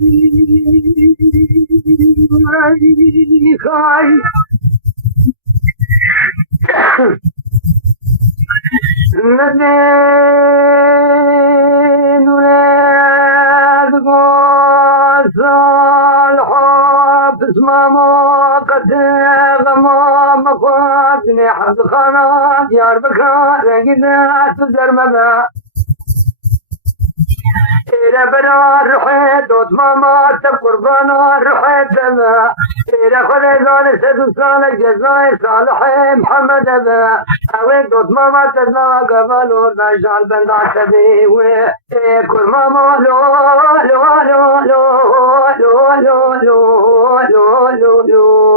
ندين ولاد قوس الحب اسمه موقت غما مقاتني حد خانات ديار بكار قدات الزرمبا إلى بنا رحيت دوت ماما قربانا رحيت دما إلى خليزان سدوسان الجزائر صالحي محمد أبا أوين دوت ماما تزا قبل ورنجال بندا كبيوي كل ماما لو لو لو لو لو لو لو لو لو لو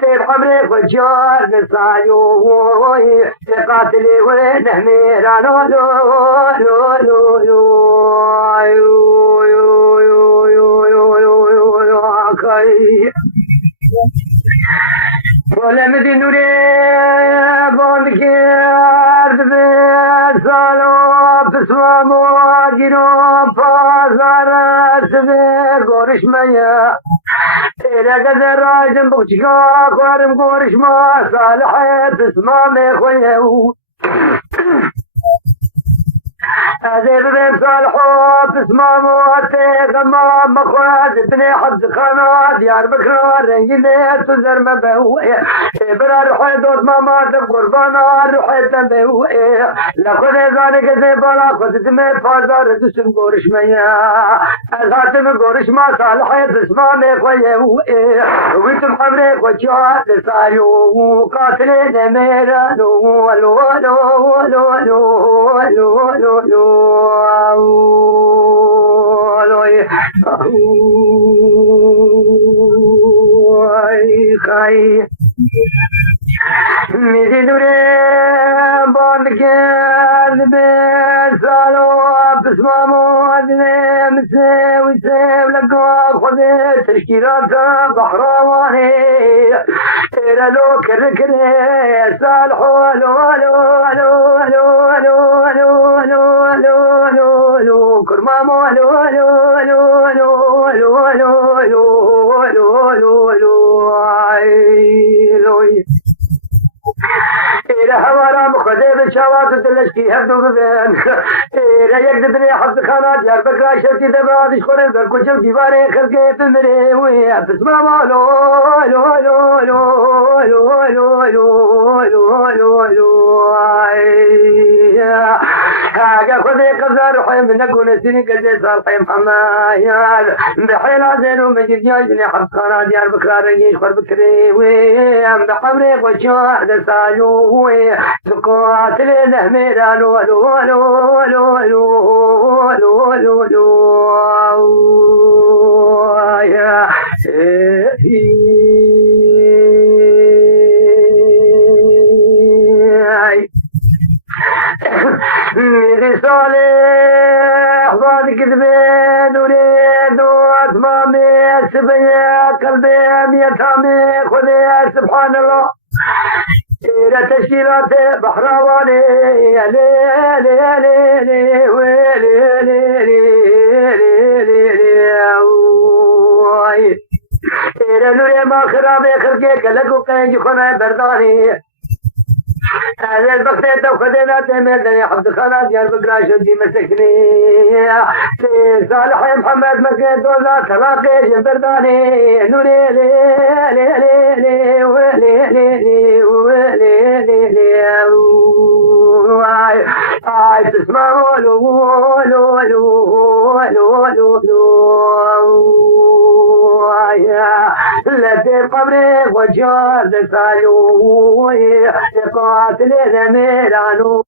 تيب حمري فجار نسايو قاتلي وين ميرانو لو لو لو لو ولا مدينوري بوند كيرد بسالو بسوامو جيرو بازار سبي غورش ميا إلى قدر راجم بوشكا قارم غورش ما صالحي بسمامي خويو هذه بن صالحو بسمه موتي غما مخوات بني حبس خانات ديار بكرار رنجليت وزرمه بهوئي برا روحي دوت ماما دب قربانا روحي تنبهوئي لخذ ذلك زي بالا خذ دمي فازار دسم قورش ميا الهاتم قورش ما صالحي بسمه ميخوي هوئي ويتم حمري خوشات سايو قاتلين ميرانو ولو ولو ولو ولو ولو میری دوره باند کرد به سالو بسمامو ادنه مسه ویسه ولگا خود تشکیلات بحراوانه ایرالو کرکره سالحو لو لو لو لو لو لو لو لو لو لو کرمامو لو لو لو لو لو لو لو لو لو لو إلى هوارا مخذي بالشوات الدلشكي هبدو ببين إلى يكذبني حفظ خانات يا بكرا شرتي دبرات يشخون در كل ديواري خلقيت المري ويا تسمع مالو لو لو لو لو لو لو لو لو لو هاجا خذي قزار حيم نكون سني قد صار حيم حمايا بحيل زين ومجد جاي بني حفظ خانات يا بكرا رجيش خرب كري ويا بحمري وشاهد سايو سكوات له ميرانو لو لو لو لو لو لو لو يا ميري صالح بعد كذبين وريد واتمامي سبيا قلبي ميتامي خذي سبحان الله إلى تشكيلات بحراواني لي لي لي لي ويلي لي لي لي لي إلى نوري ما خرابي خلقي كلكو كين جخنا برداني هذا الوقت تأخذنا تمدني حفظ خانات ديال بقراش ودي مسكني صالح محمد مكين دولا تلاقي جبرداني نوري لي لي لي لي ولي لي لي ولي لي لي اي تسمعوا لو لو لو لو لو التي قبري وجار سايو قاتل ميرانو